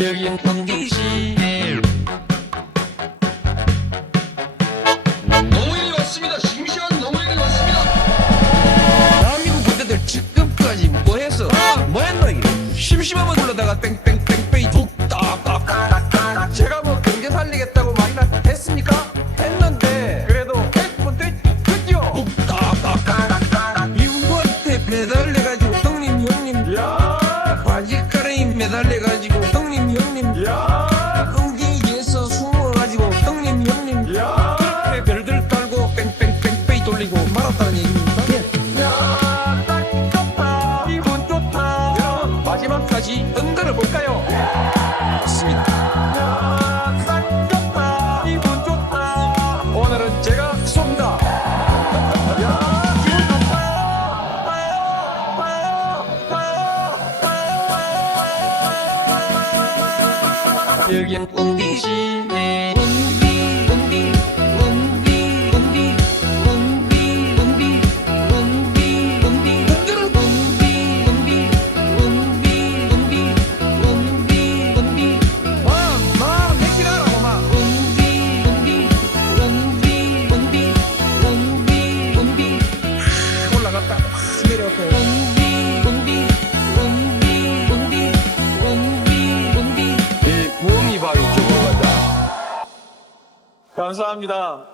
여긴 경기시 노무현이 왔습니다. 심시한 노무현이 왔습니다. 대한민국 군대들 지금까지 뭐 했어? 뭐 했노 이게? 심심하면 불러다가 땡땡땡뺑이 툭딱딱딱딱 제가 뭐 경제 살리겠다고 말이나 했습니까? 했는데 그래도 됐, 됐죠? 툭딱딱딱딱 미국한테 매달려가지고 형님 형님 야 바지가랑이 매달려가지고 여긴 운디시 감사합니다